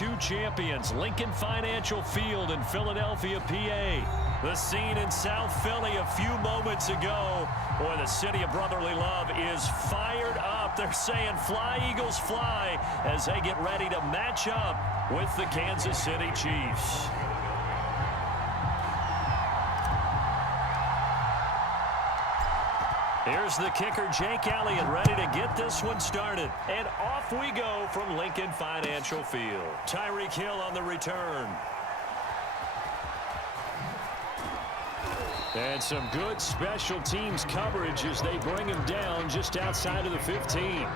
two champions, Lincoln Financial Field in Philadelphia, PA. The scene in South Philly a few moments ago. Boy, the city of brotherly love is fired up. They're saying, "Fly, Eagles, fly," as they get ready to match up with the Kansas City Chiefs. Here's the kicker, Jake Elliott, ready to get this one started. And off we go from Lincoln Financial Field. Tyreek Hill on the return. And some good special teams coverage as they bring him down just outside of the 15.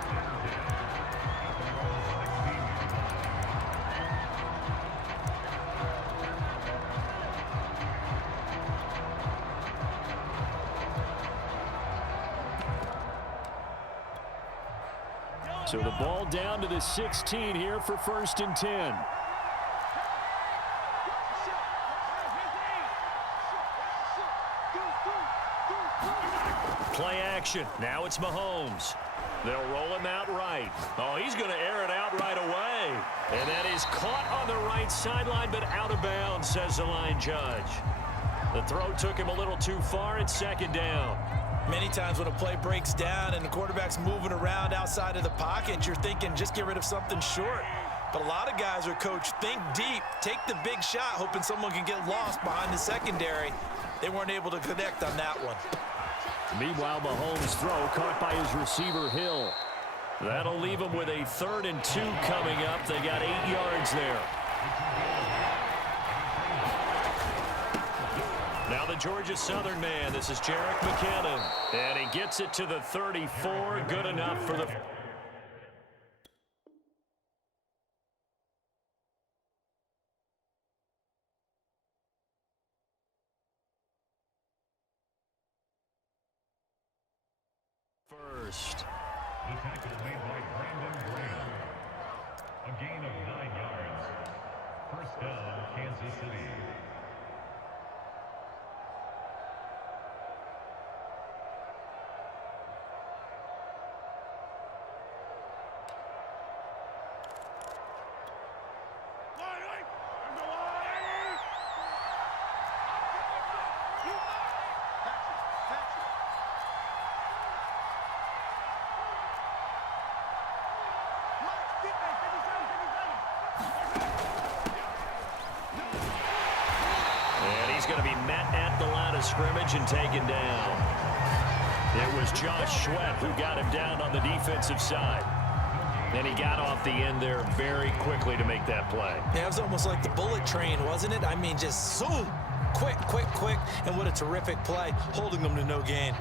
So the ball down to the 16 here for 1st and 10. Play action. Now it's Mahomes. They'll roll him out right. Oh, he's going to air it out right away. And that is caught on the right sideline, but out of bounds, says the line judge. The throw took him a little too far. It's 2nd down. Many times when a play breaks down and the quarterback's moving around outside of the pocket, you're thinking just get rid of something short. But a lot of guys are coached, think deep, take the big shot, hoping someone can get lost behind the secondary. They weren't able to connect on that one. Meanwhile, Mahomes' throw caught by his receiver, Hill. That'll leave him with a 3rd and 2 coming up. They got 8 yards there. Now the Georgia Southern man. This is Jerick McKinnon. And he gets it to the 34. Good enough for the... first. The tackle made by Brandon Graham. A gain of 9 yards. 1st down, Kansas City. Going to be met at the line of scrimmage and taken down. It was Josh Sweat who got him down on the defensive side. And he got off the end there very quickly to make that play. Yeah, it was almost like the bullet train, wasn't it? I mean, just zoom, quick, quick, quick. And what a terrific play, holding them to no gain.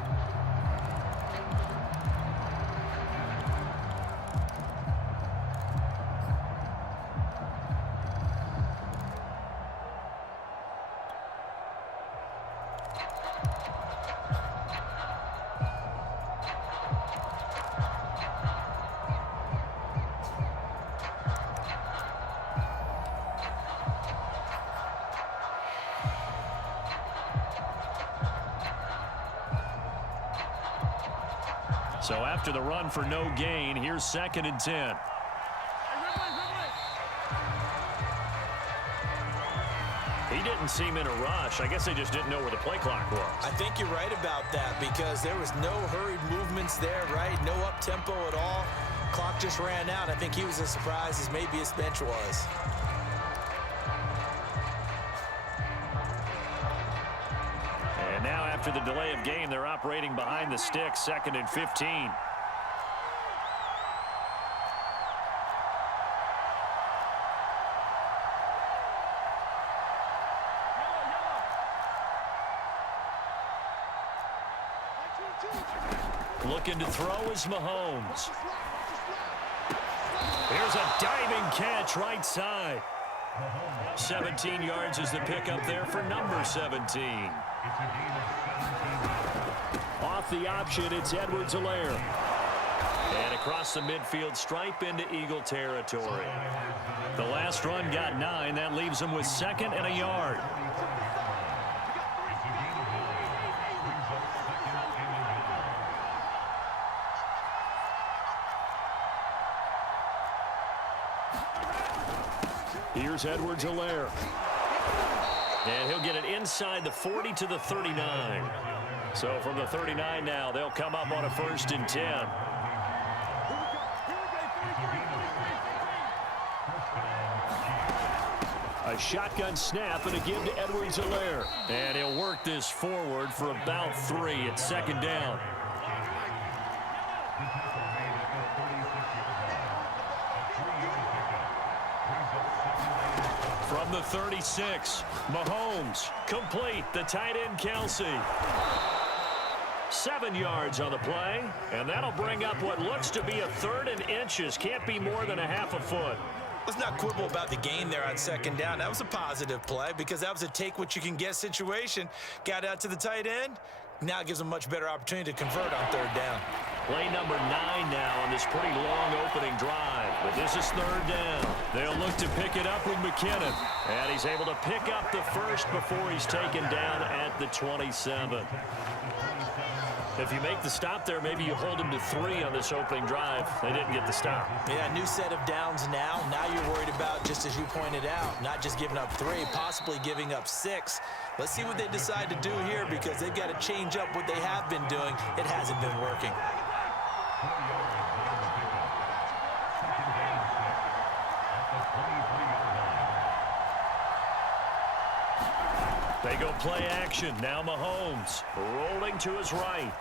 So after the run for no gain, here's 2nd and 10. He didn't seem in a rush. I guess they just didn't know where the play clock was. I think you're right about that because there was no hurried movements there, right? No up-tempo at all. Clock just ran out. I think he was as surprised as maybe his bench was. And now after the delay of game, they're operating behind the sticks, 2nd and 15. Looking to throw is Mahomes. Here's a diving catch right side. 17 yards is the pickup there for number 17. Off the option, it's Edwards-Helaire. And across the midfield stripe into Eagle territory. The last run got 9. That leaves him with 2nd and a yard. Here's Edwards-Helaire. And he'll get it inside the 40 to the 39. So from the 39 now, they'll come up on a 1st and 10. A shotgun snap and a give to Edwards-Helaire. And he'll work this forward for about 3 at 2nd down. From the 36, Mahomes, complete, the tight end Kelsey. 7 yards on the play, and that'll bring up what looks to be a 3rd and inches. Can't be more than a half a foot. Let's not quibble about the gain there on 2nd down. That was a positive play because that was a take-what-you-can-get situation. Got out to the tight end. Now it gives them a much better opportunity to convert on 3rd down. Play number 9 now on this pretty long opening drive. But this is 3rd down. They'll look to pick it up with McKinnon. And he's able to pick up the first before he's taken down at the 27. If you make the stop there, maybe you hold him to 3 on this opening drive. They didn't get the stop. Yeah, new set of downs now. Now you're worried about, just as you pointed out, not just giving up 3, possibly giving up 6. Let's see what they decide to do here because they've got to change up what they have been doing. It hasn't been working. They go play action. Now Mahomes rolling to his right.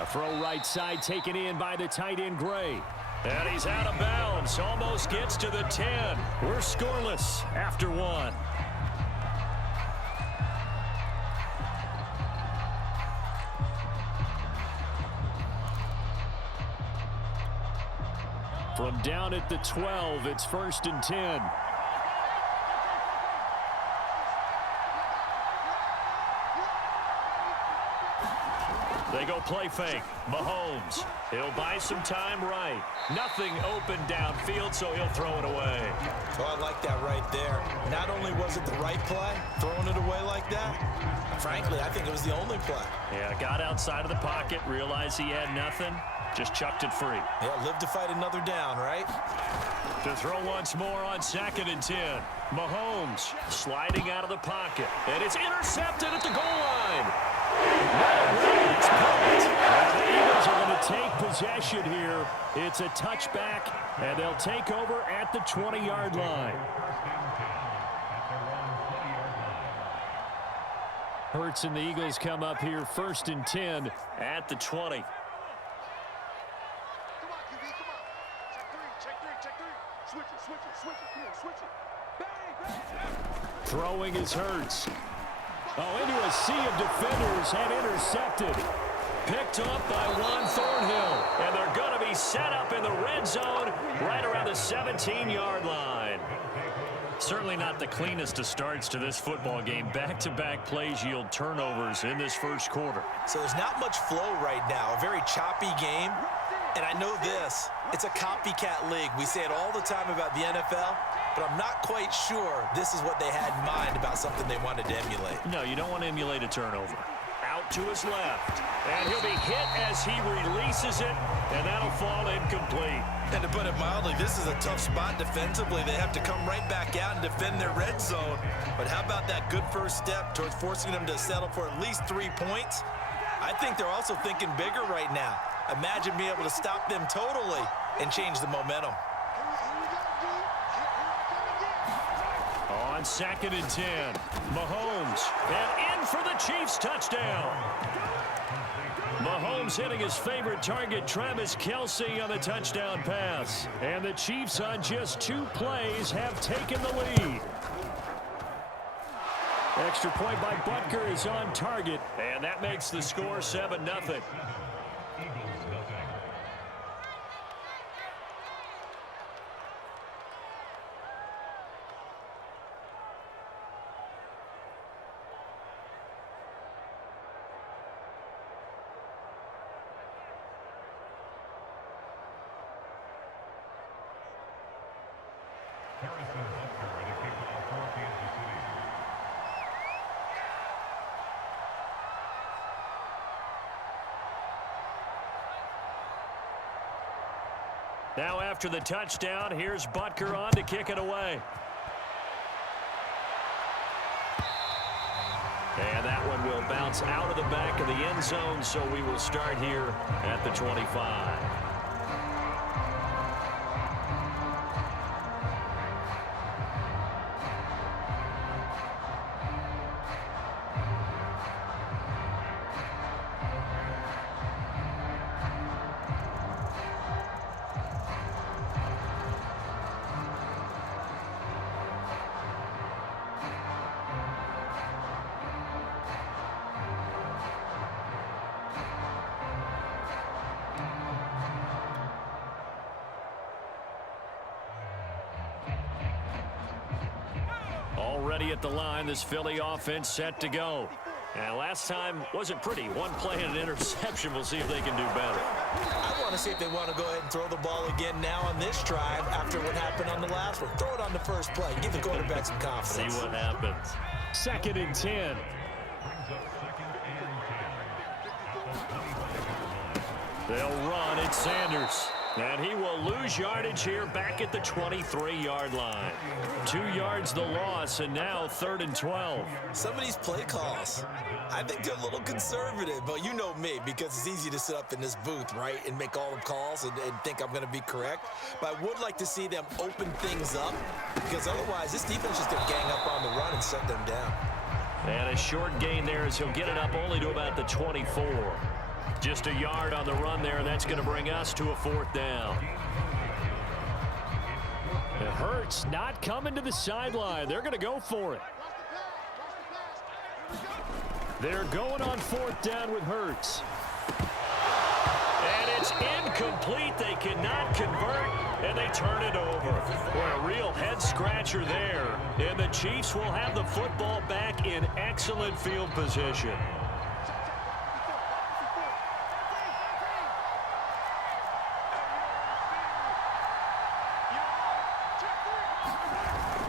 A throw right side taken in by the tight end Gray. And he's out of bounds. Almost gets to the 10. We're scoreless after 1. From down at the 12, it's 1st and 10. They go play fake. Mahomes. He'll buy some time right. Nothing open downfield, so he'll throw it away. Oh, I like that right there. Not only was it the right play, throwing it away like that, frankly, I think it was the only play. Yeah, got outside of the pocket, realized he had nothing, just chucked it free. Yeah, live to fight another down, right? To throw once more on 2nd and 10. Mahomes sliding out of the pocket, and it's intercepted at the goal line. It's pumped. The Eagles are going to take possession here. It's a touchback, and they'll take over at the 20-yard line. Hurts and the Eagles come up here 1st and 10 at the 20. Throwing is Hurts. Oh, into a sea of defenders and intercepted. Picked up by Juan Thornhill. And they're going to be set up in the red zone right around the 17-yard line. Certainly not the cleanest of starts to this football game. Back-to-back plays yield turnovers in this first quarter. So there's not much flow right now. A very choppy game. And I know this. It's a copycat league. We say it all the time about the NFL. But I'm not quite sure this is what they had in mind about something they wanted to emulate. No, you don't want to emulate a turnover. Out to his left. And he'll be hit as he releases it. And that'll fall incomplete. And to put it mildly, this is a tough spot defensively. They have to come right back out and defend their red zone. But how about that good first step towards forcing them to settle for at least 3 points? I think they're also thinking bigger right now. Imagine being able to stop them totally and change the momentum. On 2nd and 10, Mahomes, and in for the Chiefs touchdown. Mahomes hitting his favorite target, Travis Kelce, on the touchdown pass. And the Chiefs on just 2 plays have taken the lead. Extra point by Butker is on target, and that makes the score 7-0. Now after the touchdown, here's Butker on to kick it away. And that one will bounce out of the back of the end zone, so we will start here at the 25. Already at the line, this Philly offense set to go. And last time wasn't pretty. One play and an interception. We'll see if they can do better. I want to see if they want to go ahead and throw the ball again now on this drive after what happened on the last one. Throw it on the first play. Give the quarterback some confidence. See what happens. 2nd and 10. They'll run. It's Sanders. And he will lose yardage here back at the 23-yard line. 2 yards the loss, and now 3rd and 12. Some of these play calls, I think they're a little conservative, but you know me, because it's easy to sit up in this booth, right, and make all the calls and think I'm going to be correct. But I would like to see them open things up, because otherwise this defense is going to gang up on the run and shut them down. And a short gain there as he'll get it up only to about the 24. Just a yard on the run there. That's going to bring us to a 4th down. It hurts not coming to the sideline. They're going to go for it. They're going on 4th down with Hurts. And it's incomplete. They cannot convert, and they turn it over. Boy, a real head-scratcher there. And the Chiefs will have the football back in excellent field position.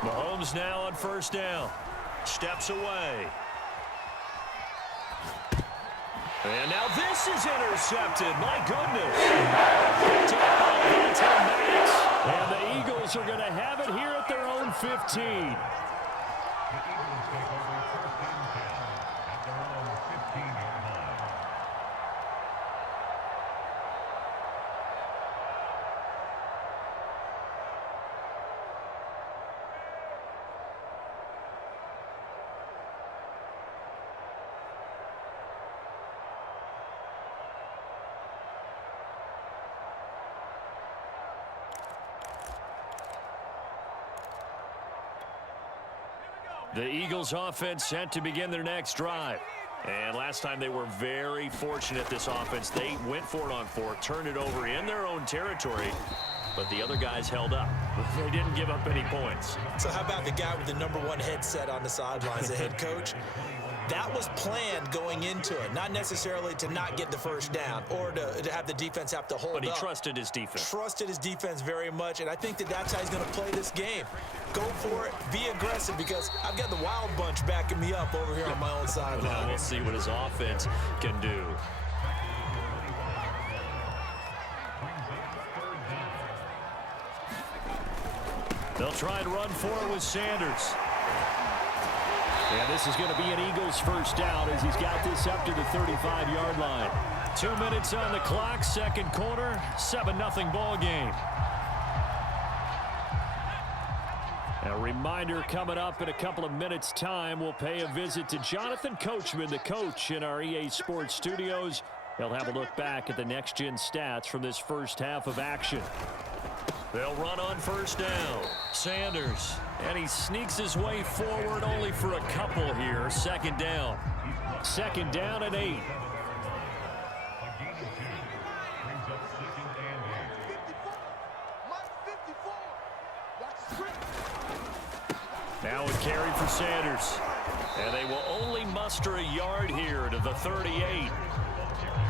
Mahomes now on 1st down. Steps away. And now this is intercepted. My goodness. And the Eagles are going to have it here at their own 15. The Eagles offense set to begin their next drive. And last time they were very fortunate, this offense. They went for it on 4th, turned it over in their own territory, but the other guys held up. They didn't give up any points. So how about the guy with the #1 headset on the sidelines, the head coach? That was planned going into it, not necessarily to not get the 1st down or to have the defense have to hold up. But he trusted his defense. Trusted his defense very much, and I think that's how he's going to play this game. Go for it, be aggressive, because I've got the wild bunch backing me up over here on my own sideline. Now we'll see what his offense can do. They'll try and run for it with Sanders. And this is going to be an Eagles 1st down as he's got this up to the 35-yard line. 2 minutes on the clock, 2nd quarter, 7-0 ball game. A reminder coming up in a couple of minutes' time, we'll pay a visit to Jonathan Coachman, the coach in our EA Sports studios. He'll have a look back at the next-gen stats from this first half of action. They'll run on 1st down. Sanders, and he sneaks his way forward only for a couple here. 2nd down. 2nd down and 8. Now a carry for Sanders. And they will only muster a yard here to the 38.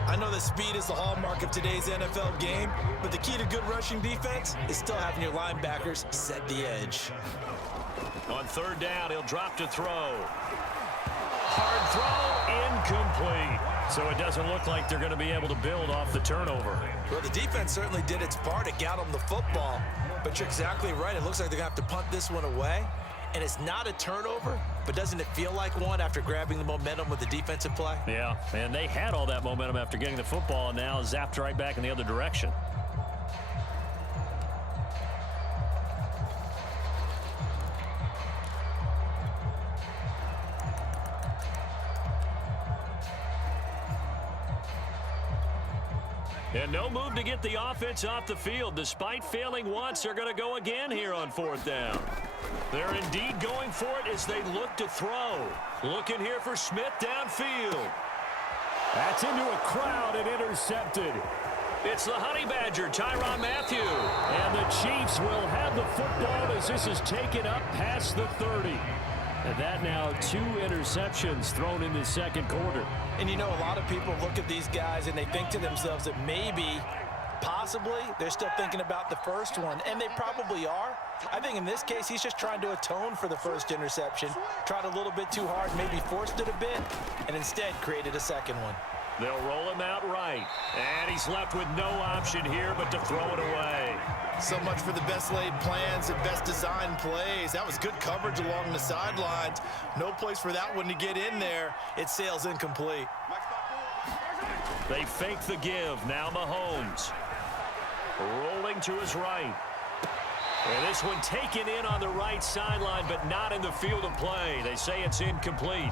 I know that speed is the hallmark of today's NFL game, but the key to good rushing defense is still having your linebackers set the edge. On 3rd down, he'll drop to throw. Hard throw, incomplete. So it doesn't look like they're going to be able to build off the turnover. Well, the defense certainly did its part. It got them the football. But you're exactly right. It looks like they're going to have to punt this one away. And it's not a turnover, but doesn't it feel like one after grabbing the momentum with the defensive play? Yeah, and they had all that momentum after getting the football, and now zapped right back in the other direction. And no move to get the offense off the field. Despite failing once, they're going to go again here on 4th down. They're indeed going for it as they look to throw. Looking here for Smith downfield. That's into a crowd and intercepted. It's the Honey Badger, Tyrann Mathieu. And the Chiefs will have the football as this is taken up past the 30. And that now 2 interceptions thrown in the second quarter. And you know, a lot of people look at these guys and they think to themselves that maybe, possibly, they're still thinking about the first one. And they probably are. I think in this case, he's just trying to atone for the first interception. Tried a little bit too hard, maybe forced it a bit, and instead created a second one. They'll roll him out right. And he's left with no option here but to throw it away. So much for the best laid plans and best designed plays. That was good coverage along the sidelines. No place for that one to get in there. It sails incomplete. They fake the give. Now Mahomes. Rolling to his right. And this one taken in on the right sideline, but not in the field of play. They say it's incomplete.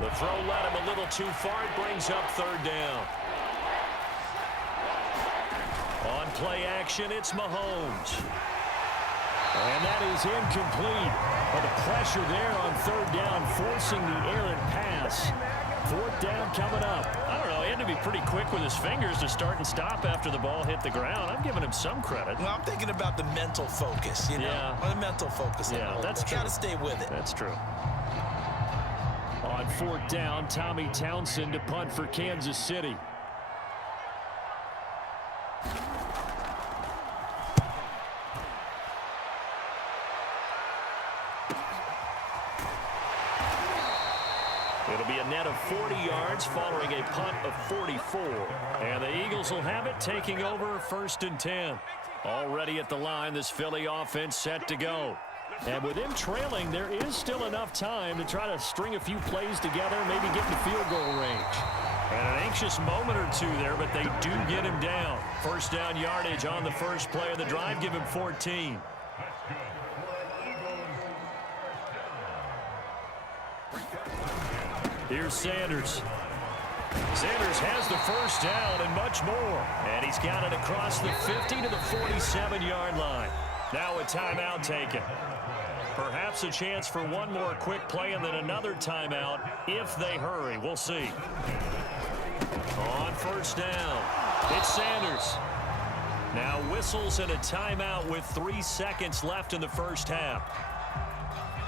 The throw led him a little too far. It brings up 3rd down. On play action, it's Mahomes. And that is incomplete. But the pressure there on 3rd down, forcing the errant pass. 4th down coming up. I don't know, he had to be pretty quick with his fingers to start and stop after the ball hit the ground. I'm giving him some credit. Well, I'm thinking about the mental focus, you know? Yeah. The mental focus. Yeah, that's true. Got to stay with it. That's true. On 4th down, Tommy Townsend to punt for Kansas City. It'll be a net of 40 yards following a punt of 44. And the Eagles will have it, taking over 1st and 10. Already at the line, this Philly offense set to go. And with him trailing, there is still enough time to try to string a few plays together, maybe get in the field goal range. And an anxious moment or two there, but they do get him down. 1st down yardage on the first play of the drive, give him 14. Here's Sanders. Sanders has the 1st down and much more. And he's got it across the 50 to the 47-yard line. Now a timeout taken. Perhaps a chance for one more quick play and then another timeout if they hurry. We'll see. On 1st down, it's Sanders. Now whistles and a timeout with 3 seconds left in the first half.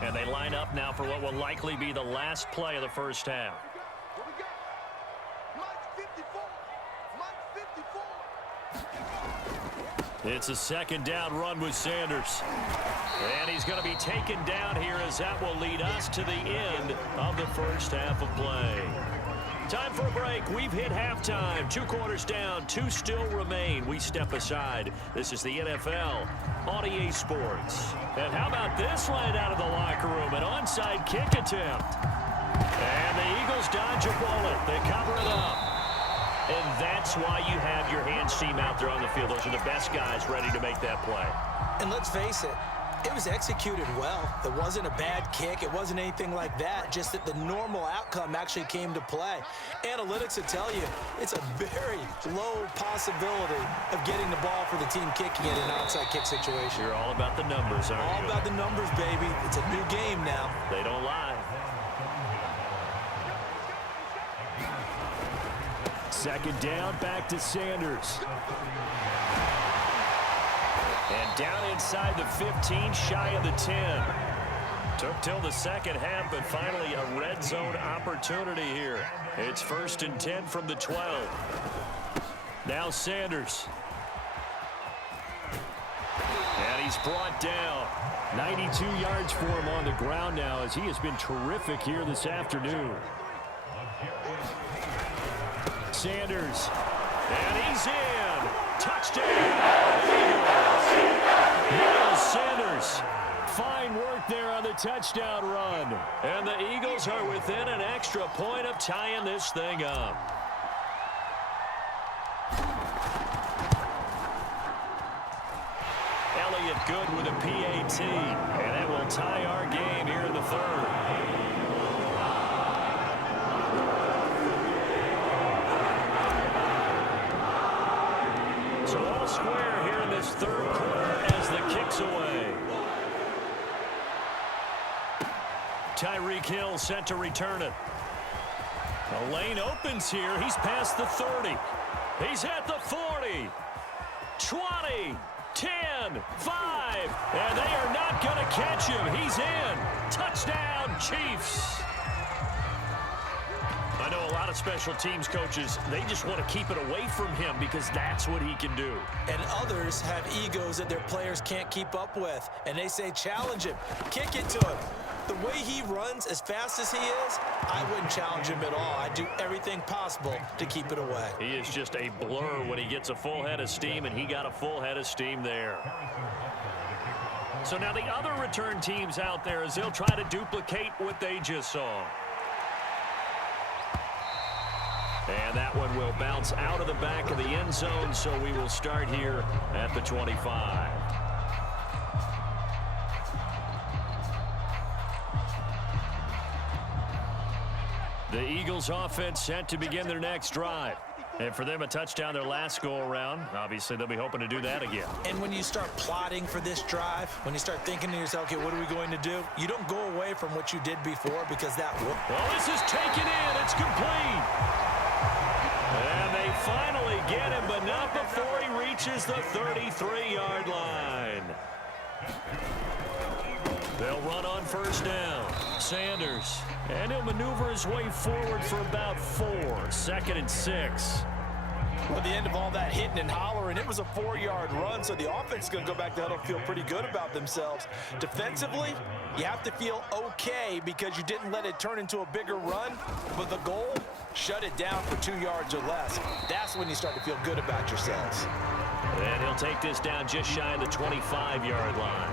And they line up now for what will likely be the last play of the first half. It's a 2nd down run with Sanders. And he's going to be taken down here as that will lead us to the end of the first half of play. Time for a break. We've hit halftime. 2 quarters down. 2 still remain. We step aside. This is the NFL on EA Sports. And how about this right out of the locker room? An onside kick attempt. And the Eagles dodge a bullet. They cover it up. And that's why you have your hands team out there on the field. Those are the best guys ready to make that play. And let's face it, it was executed well. It wasn't a bad kick. It wasn't anything like that. Just that the normal outcome actually came to play. Analytics will tell you it's a very low possibility of getting the ball for the team kicking it in an onside kick situation. You're all about the numbers, aren't you? All about the numbers, baby. It's a new game now. They don't lie. 2nd down, back to Sanders. And down inside the 15, shy of the 10. Took till the second half, but finally a red zone opportunity here. It's 1st and 10 from the 12. Now Sanders. And he's brought down. 92 yards for him on the ground now as he has been terrific here this afternoon. Sanders. And he's in. Touchdown. Miles Sanders. fine work there on the touchdown run. And the Eagles are within an extra point of tying this thing up. Elliott good with a PAT. And that will tie our game here in the third. So all square here in this third quarter as the kick's away. Tyreek Hill set to return it. The lane opens here. He's past the 30. He's at the 40. 20. 10. 5. And they are not going to catch him. He's in. Touchdown, Chiefs. I know a lot of special teams coaches, they just want to keep it away from him because that's what he can do. And others have egos that their players can't keep up with. And they say, challenge him. Kick it to him. The way he runs as fast as he is, I wouldn't challenge him at all. I'd do everything possible to keep it away. He is just a blur when he gets a full head of steam, and he got a full head of steam there. So now the other return teams out there as they'll try to duplicate what they just saw. And that one will bounce out of the back of the end zone, so we will start here at the 25. The Eagles offense set to begin their next drive. And for them, a touchdown their last go-around. Obviously, they'll be hoping to do that again. And when you start plotting for this drive, when you start thinking to yourself, okay, what are we going to do? You don't go away from what you did before because that worked. Well, this is taken in. It's complete. And they finally get him, but not before he reaches the 33-yard line. They'll run on first down. Sanders. And he'll maneuver his way forward for about 4. 2nd and 6. Well, at the end of all that hitting and hollering, it was a 4-yard run, so the offense is going to go back to huddle and feel pretty good about themselves. Defensively, you have to feel okay because you didn't let it turn into a bigger run, but the goal, shut it down for 2 yards or less. That's when you start to feel good about yourselves. And he'll take this down just shy of the 25-yard line.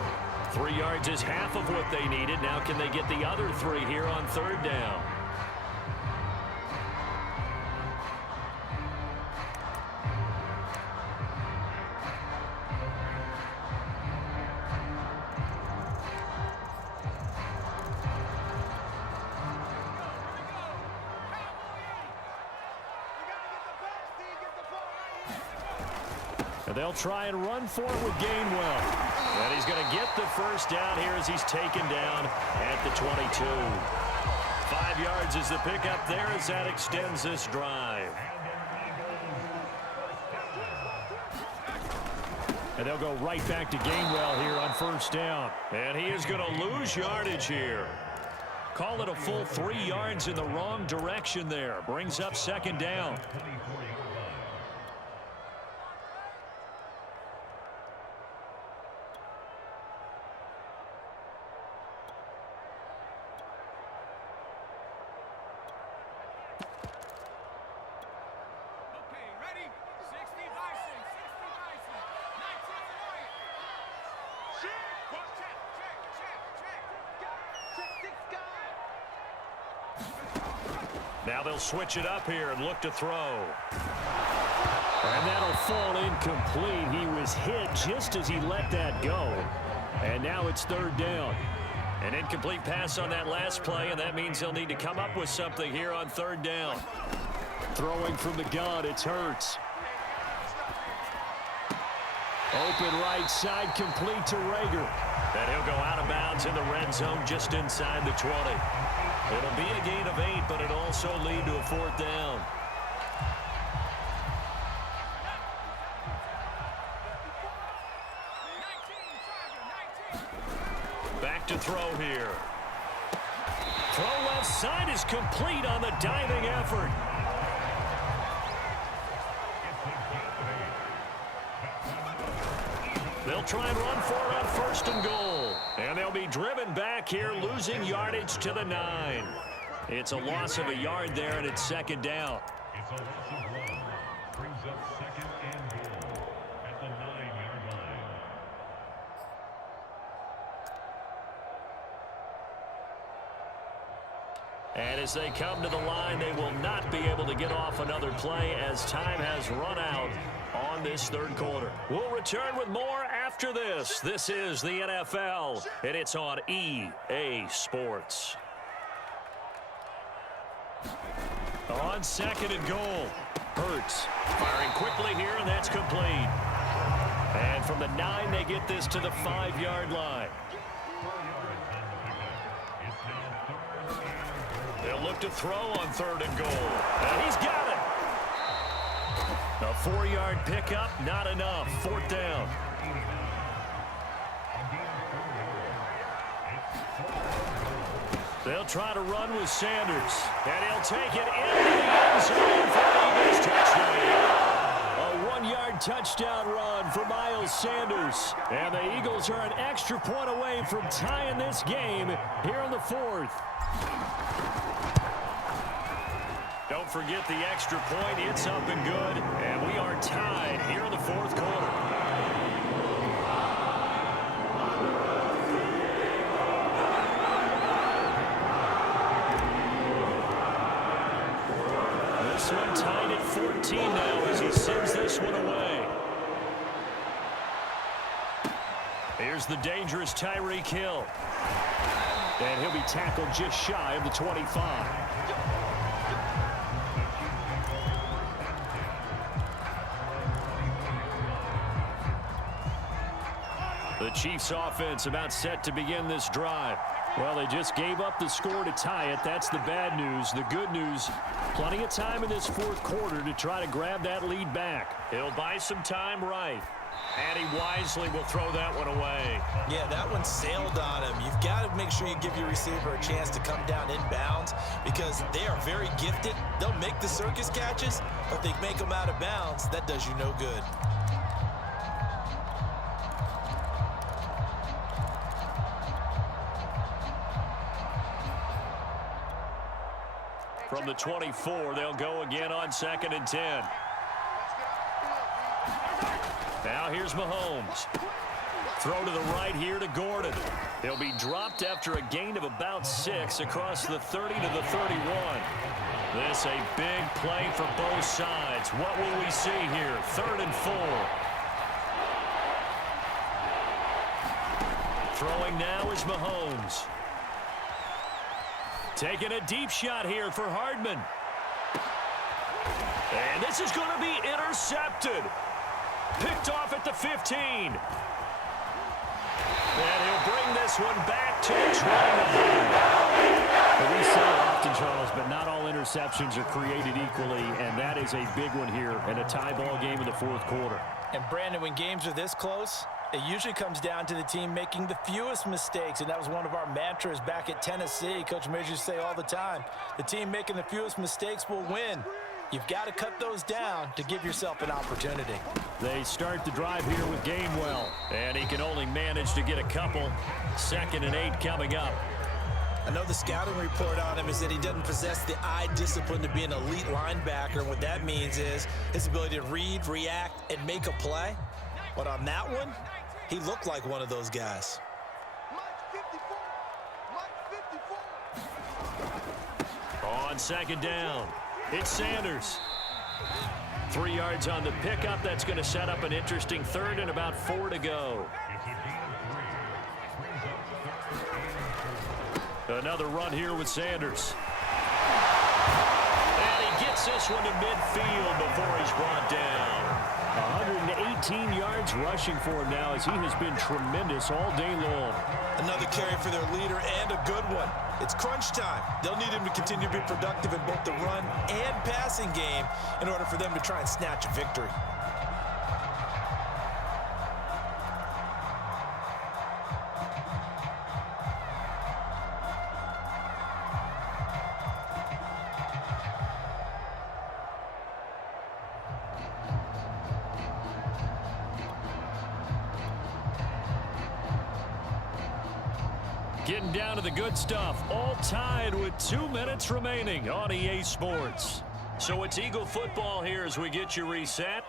3 yards is half of what they needed. Now can they get the other 3 here on third down? And they'll try and run for it with Gainwell. And he's going to get the first down here as he's taken down at the 22. 5 yards is the pickup there as that extends this drive. And they'll go right back to Gainwell here on first down. And he is going to lose yardage here. Call it a full 3 yards in the wrong direction there. Brings up second down. Now they'll switch it up here and look to throw. And that'll fall incomplete. He was hit just as he let that go. And now it's third down. An incomplete pass on that last play, and that means they'll need to come up with something here on third down. Throwing from the gun, it's Hurts. Open right side, complete to Rager. And he'll go out of bounds in the red zone just inside the 20. It'll be a gain of 8, but it'll also lead to a fourth down. Back to throw here. Throw left side is complete on the diving effort. They'll try and run for it on first and goal. And they'll be driven back here, losing yardage to the 9. It's a loss of a yard there, and it's second down. It's a loss of 1. Brings up second and goal at the 9-yard line. And as they come to the line, they will not be able to get off another play as time has run out on this third quarter. We'll return with more after this. This is the NFL, and it's on EA Sports. On second and goal, Hurts firing quickly here, and that's complete. And from the 9, they get this to the 5-yard line. They'll look to throw on third and goal. And he's got it. A 4-yard pickup, not enough. Fourth down. They'll try to run with Sanders. And he'll take it into the end zone for the Eagles touchdown. A 1-yard touchdown run for Miles Sanders. And the Eagles are an extra point away from tying this game here in the fourth. Don't forget the extra point. It's up and good. And we are tied here in the fourth quarter. This one tied at 14 now as he sends this one away. Here's the dangerous Tyreek Hill. And he'll be tackled just shy of the 25. The Chiefs offense about set to begin this drive. Well, they just gave up the score to tie it. That's the bad news. The good news, plenty of time in this fourth quarter to try to grab that lead back. He'll buy some time right. And he wisely will throw that one away. Yeah, that one sailed on him. You've got to make sure you give your receiver a chance to come down inbounds because they are very gifted. They'll make the circus catches, but they make them out of bounds. That does you no good. From the 24, they'll go again on 2nd and 10. Now here's Mahomes. Throw to the right here to Gordon. He'll be dropped after a gain of about 6 across the 30 to the 31. This a big play for both sides. What will we see here? 3rd and 4. Throwing now is Mahomes. Taking a deep shot here for Hardman. And this is going to be intercepted. Picked off at the 15. And he'll bring this one back to the 29. We say it often, Charles, but not all interceptions are created equally, and that is a big one here in a tie ball game in the fourth quarter. And, Brandon, when games are this close, it usually comes down to the team making the fewest mistakes, and that was one of our mantras back at Tennessee. Coach Measures used to say all the time, the team making the fewest mistakes will win. You've got to cut those down to give yourself an opportunity. They start the drive here with Gainwell, and he can only manage to get a couple. 2nd and 8 coming up. I know the scouting report on him is that he doesn't possess the eye discipline to be an elite linebacker. What that means is his ability to read, react, and make a play. But on that one, he looked like one of those guys. On 2nd down, it's Sanders. 3 yards on the pickup. That's going to set up an interesting 3rd and about 4 to go. Another run here with Sanders. And he gets this one to midfield before he's brought down. 118 yards rushing for him now as he has been tremendous all day long. Another carry for their leader and a good one. It's crunch time. They'll need him to continue to be productive in both the run and passing game in order for them to try and snatch a victory. Getting down to the good stuff. All tied with 2 minutes remaining on EA Sports. So it's Eagle football here as we get you reset.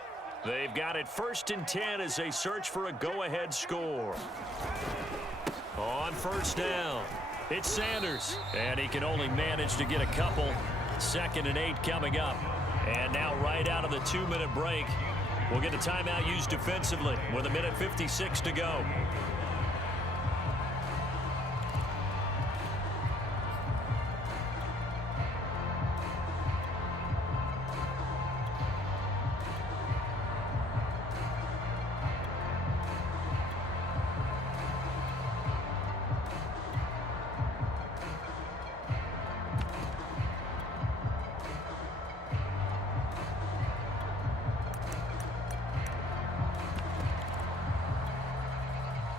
They've got it 1st and 10 as they search for a go-ahead score. On 1st down, It's Sanders, and he can only manage to get a couple. 2nd and 8 coming up. And now right out of the 2-minute break, we'll get a timeout used defensively with 1:56 to go.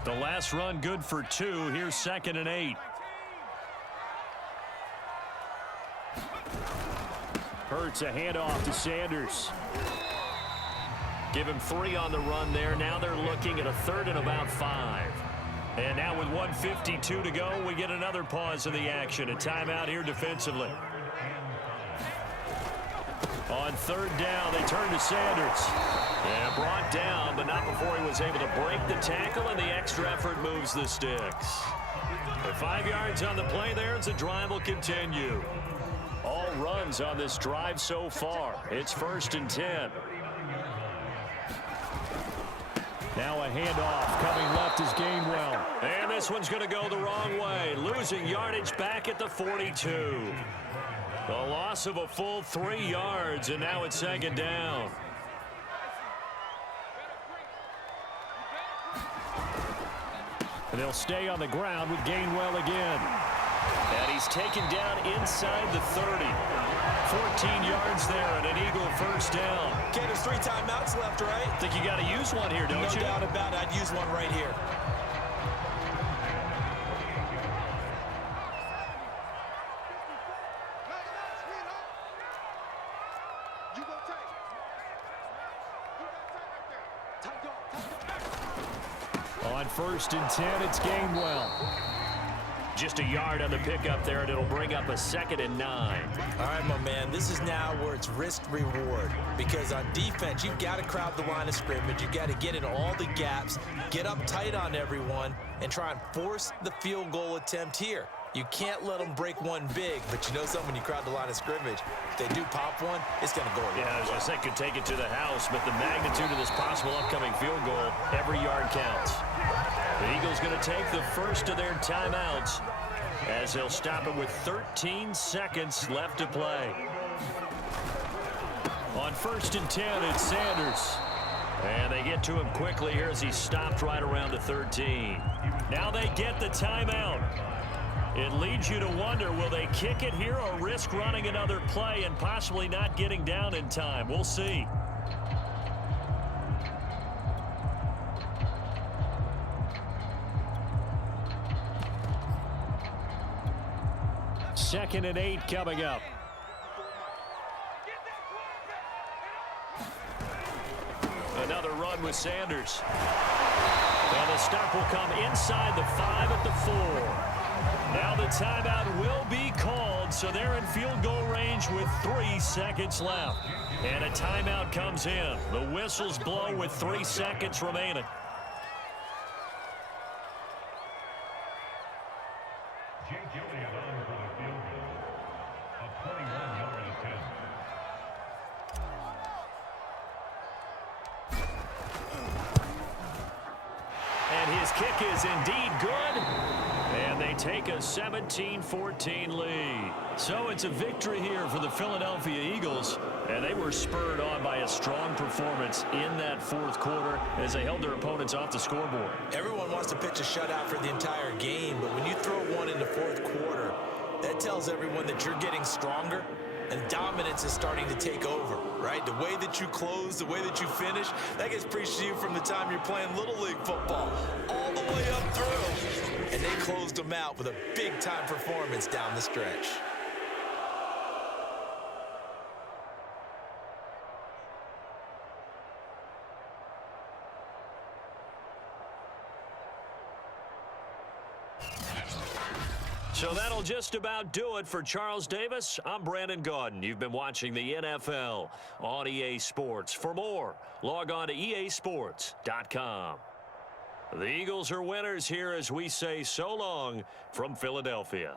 The last run good for 2. Here's 2nd and 8. Hurts a handoff to Sanders. Give him 3 on the run there. Now they're looking at a 3rd and about 5. And now with 1:52 to go, we get another pause in the action. A timeout here defensively. On 3rd down, they turn to Sanders. And brought down, but not before he was able to break the tackle, and the extra effort moves the sticks. With 5 yards on the play there, as the drive will continue. All runs on this drive so far. It's 1st and 10. Now a handoff coming left is Gainwell. And this one's going to go the wrong way. Losing yardage back at the 42. The loss of a full 3 yards, and now it's 2nd down. And they'll stay on the ground with Gainwell again. And he's taken down inside the 30. 14 yards there and an Eagle 1st down. Okay, there's 3 timeouts left, right? Think you got to use one here, don't you? No doubt about it. I'd use one right here. On 1st and 10, it's Gainwell. Just a yard on the pickup there, and it'll bring up a 2nd and 9. All right, my man, this is now where it's risk-reward. Because on defense, you've got to crowd the line of scrimmage. You've got to get in all the gaps, get up tight on everyone, and try and force the field goal attempt here. You can't let them break one big, but you know something, when you crowd the line of scrimmage, if they do pop one, it's going to go. Yeah, I was going to say, could take it to the house, but the magnitude of this possible upcoming field goal, every yard counts. The Eagles going to take the first of their timeouts as they'll stop it with 13 seconds left to play. On 1st and 10, it's Sanders. And they get to him quickly here as he stopped right around the 13. Now they get the timeout. It leads you to wonder, will they kick it here or risk running another play and possibly not getting down in time? We'll see. Second and 8 coming up. Another run with Sanders. And the stop will come inside the 5 at the 4. Now the timeout will be called, so they're in field goal range with 3 seconds left. And a timeout comes in. The whistles blow with 3 seconds remaining. And his kick is indeed good. And they take a 17-14 lead. So it's a victory here for the Philadelphia Eagles. And they were spurred on by a strong performance in that 4th quarter as they held their opponents off the scoreboard. Everyone wants to pitch a shutout for the entire game, but when you throw one in the 4th quarter, that tells everyone that you're getting stronger and dominance is starting to take over, right? The way that you close, the way that you finish, that gets preached to you from the time you're playing Little League football all the way up through. And they closed them out with a big-time performance down the stretch. So that'll just about do it for Charles Davis. I'm Brandon Gaudin. You've been watching the NFL on EA Sports. For more, log on to easports.com. The Eagles are winners here as we say so long from Philadelphia.